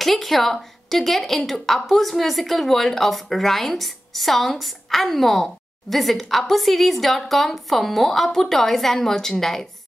Click here to get into Appu's musical world of rhymes, songs and more. Visit appuseries.com for more Appu toys and merchandise.